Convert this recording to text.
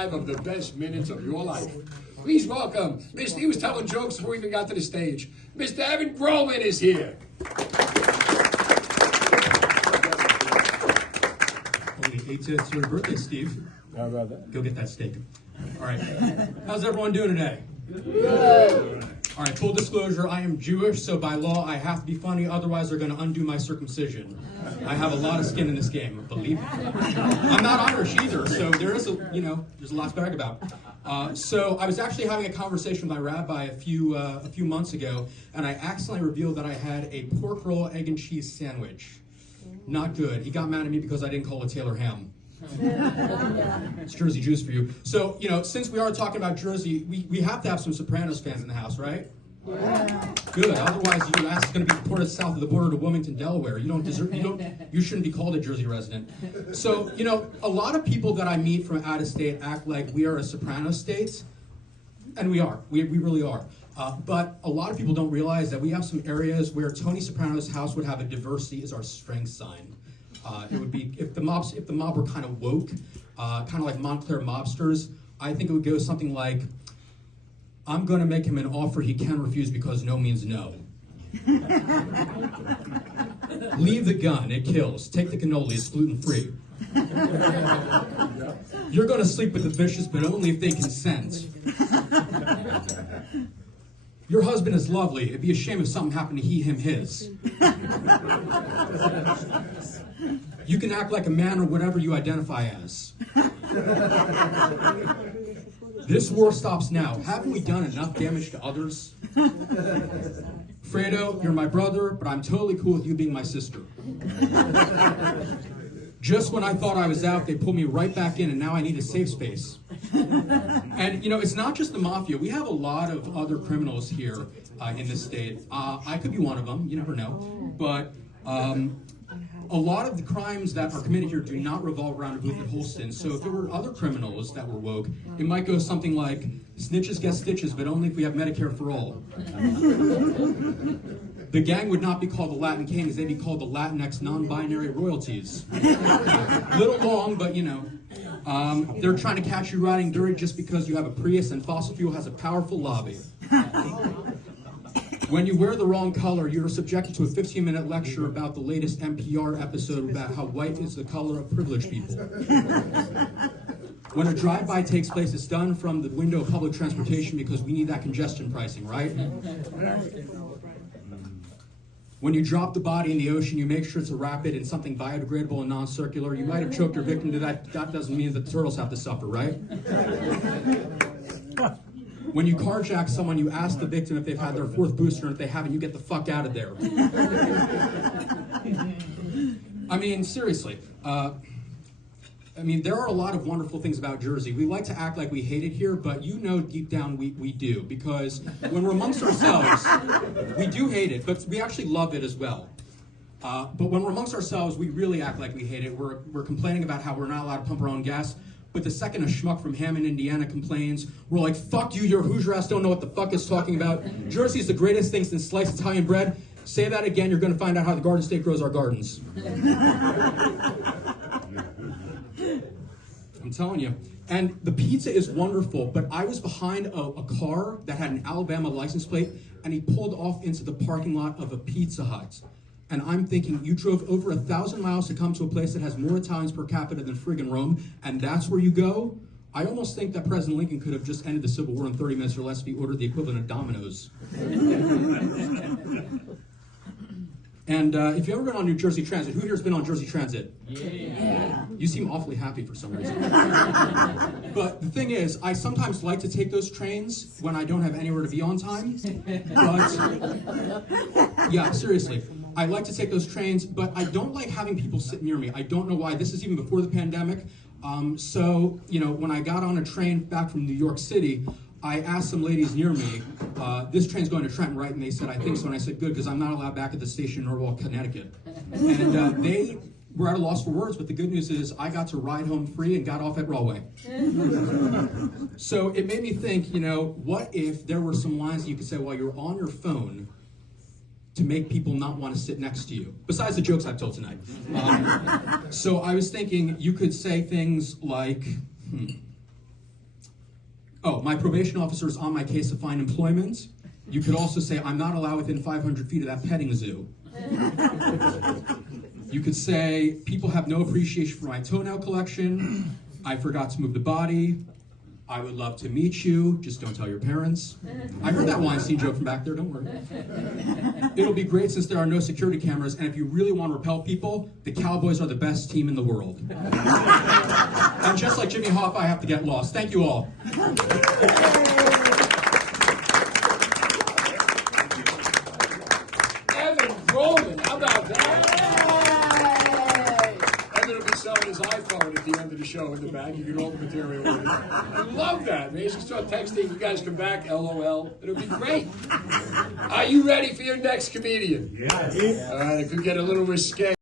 5 of the best minutes of your life. Please welcome, he was telling jokes before we even got to the stage. Mr. Evan Grollman is here. Only 8 to your birthday, Steve. How about that? Go get that steak. All right. How's everyone doing today? Good. All right, full disclosure, I am Jewish, so by law I have to be funny, otherwise they're going to undo my circumcision. I have a lot of skin in this game, believe me. I'm not Irish either, so there is there's a lot to brag about. So I was actually having a conversation with my rabbi a few months ago, and I accidentally revealed that I had a pork roll, egg and cheese sandwich. Not good. He got mad at me because I didn't call it Taylor ham. It's Jersey juice for you. So, since we are talking about Jersey, we have to have some Sopranos fans in the house, right? Yeah. Good. Otherwise, your ass is going to be deported south of the border to Wilmington, Delaware. You shouldn't be called a Jersey resident. So, a lot of people that I meet from out of state act like we are a Soprano state, and we are. We really are. But a lot of people don't realize that we have some areas where Tony Soprano's house would have a diversity as our strength sign. It would be if the mob were kind of woke, kind of like Montclair mobsters. I think it would go something like, "I'm going to make him an offer he can refuse because no means no. Leave the gun, it kills. Take the cannoli, it's gluten-free. You're going to sleep with the vicious, but only if they consent. Your husband is lovely. It'd be a shame if something happened to he, him, his. You can act like a man or whatever you identify as. This war stops now. Haven't we done enough damage to others? Fredo, you're my brother, but I'm totally cool with you being my sister. Just when I thought I was out, they pulled me right back in, and now I need a safe space." And, it's not just the mafia. We have a lot of other criminals here in this state. I could be one of them. You never know. But a lot of the crimes that are committed here do not revolve around a booth at Holston. So if there were other criminals that were woke, it might go something like, "Snitches get stitches, but only if we have Medicare for all." The gang would not be called the Latin Kings, they'd be called the Latinx non-binary royalties. Little long, but they're trying to catch you riding dirty just because you have a Prius and fossil fuel has a powerful lobby. When you wear the wrong color, you're subjected to a 15-minute lecture about the latest NPR episode about how white is the color of privileged people. When a drive-by takes place, it's done from the window of public transportation because we need that congestion pricing, right? When you drop the body in the ocean, you make sure it's a rapid and something biodegradable and non-circular. You might have choked your victim to that. That doesn't mean that the turtles have to suffer, right? When you carjack someone, you ask the victim if they've had their 4th booster, and if they haven't, you get the fuck out of there. I mean, seriously. There are a lot of wonderful things about Jersey. We like to act like we hate it here, but deep down we do. Because when we're amongst ourselves, we do hate it, but we actually love it as well. But when we're amongst ourselves, we really act like we hate it. We're complaining about how we're not allowed to pump our own gas. But the second a schmuck from Hammond, Indiana complains, we're like, "Fuck you, your Hoosier ass don't know what the fuck it's talking about. Jersey's the greatest thing since sliced Italian bread. Say that again, you're going to find out how the Garden State grows our gardens." I'm telling you. And the pizza is wonderful, but I was behind a car that had an Alabama license plate, and he pulled off into the parking lot of a Pizza Hut. And I'm thinking, you drove over 1,000 miles to come to a place that has more Italians per capita than friggin' Rome, and that's where you go? I almost think that President Lincoln could have just ended the Civil War in 30 minutes or less if he ordered the equivalent of Domino's. And if you've ever been on New Jersey Transit, who here's been on Jersey Transit? Yeah. You seem awfully happy for some reason. But the thing is, I sometimes like to take those trains when I don't have anywhere to be on time. But, yeah, seriously. I like to take those trains, but I don't like having people sit near me. I don't know why. This is even before the pandemic. So, when I got on a train back from New York City, I asked some ladies near me, "This train's going to Trenton, right?" And they said, "I think so." And I said, "Good, because I'm not allowed back at the station in Norwalk, Connecticut." And they were at a loss for words, but the good news is I got to ride home free and got off at Rahway. So it made me think, what if there were some lines that you could say while you're on your phone to make people not want to sit next to you, besides the jokes I've told tonight. So I was thinking you could say things like, Oh, my probation officer is on my case to find employment. You could also say, I'm not allowed within 500 feet of that petting zoo. You could say, people have no appreciation for my toenail collection. I forgot to move the body. I would love to meet you. Just don't tell your parents. I heard that Weinstein joke from back there, don't worry. It'll be great since there are no security cameras, and if you really want to repel people, the Cowboys are the best team in the world. And just like Jimmy Hoffa, I have to get lost. Thank you all. Grollman, how about that? Evan will be selling his iPhone at the end of the show in the back. You get all the material with it. I love that, man. You should start texting. You guys come back, LOL. It'll be great. Are you ready for your next comedian? Yes. All right, it could get a little risque.